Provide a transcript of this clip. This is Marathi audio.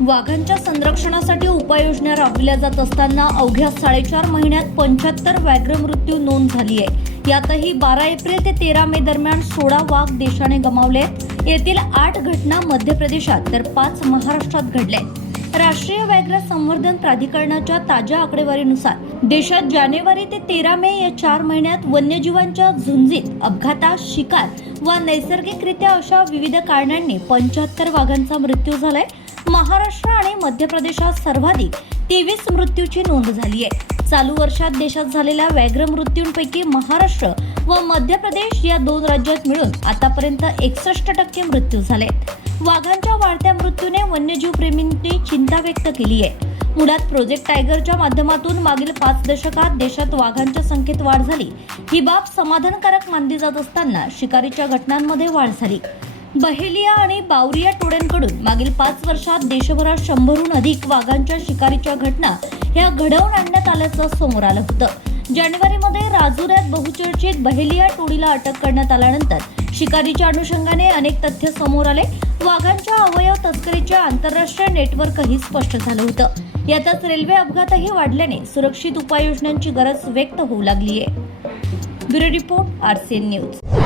वाघांच्या संरक्षणासाठी उपाययोजना राबविल्या जात असताना अवघ्या साडेचार महिन्यात पंच्याहत्तर व्याघ्र मृत्यू नोंद झाली आहे. यातही बारा एप्रिल ते तेरा मे दरम्यान सोळा वाघ देशाने गमावले येथील आठ घटना मध्य प्रदेशात तर पाच महाराष्ट्रात घडल्या राष्ट्रीय व्याघ्र संवर्धन प्राधिकरणाच्या ताज्या आकडेवारीनुसार देशात जानेवारी ते तेरा मे या चार महिन्यात वन्यजीवांच्या झुंजीत अपघातात शिकार वा नैसर्गिकरित्या अशा विविध कारणांनी पंच्याहत्तर वाघांचा मृत्यू झालाय. महाराष्ट्र आणि मध्य प्रदेशात सर्वाधिक तेवीस मृत्यूची नोंद झाली आहे. चालू वर्षात देशात झालेल्या व्याघ्र मृत्यूंपैकी महाराष्ट्र व मध्य प्रदेश या दोन राज्यात मिळून आतापर्यंत एकसष्ट टक्के मृत्यू झाले वाघांच्या वाढत्या मृत्यूने वन्यजीव प्रेमींनी चिंता व्यक्त केली आहे. मुळात प्रोजेक्ट टायगरच्या माध्यमातून मागील पाच दशकात देशात वाघांच्या संख्येत वाढ झाली. ही बाब समाधानकारक मानली जात असताना शिकारीच्या घटनांमध्ये वाढ झाली. बहेलिया आणि बावरिया टोळ्यांकडून मागील पाच वर्षात देशभरात शंभरहून अधिक वाघांच्या शिकारीच्या घटना ह्या घडवून आणण्यात आल्याचं समोर आलं होतं. जानेवारीमध्ये राजुऱ्यात बहुचर्चित बहेलिया टोळीला अटक करण्यात आल्यानंतर शिकारीच्या अनुषंगाने अनेक तथ्य समोर आले. वाघांच्या अवयव तस्करीच्या आंतरराष्ट्रीय नेटवर्कही स्पष्ट झालं होतं. यातच रेल्वे अपघातही वाढल्याने सुरक्षित उपाययोजनांची गरज व्यक्त होऊ लागली आहे ब्युरो रिपोर्ट आरसीएन न्यूज.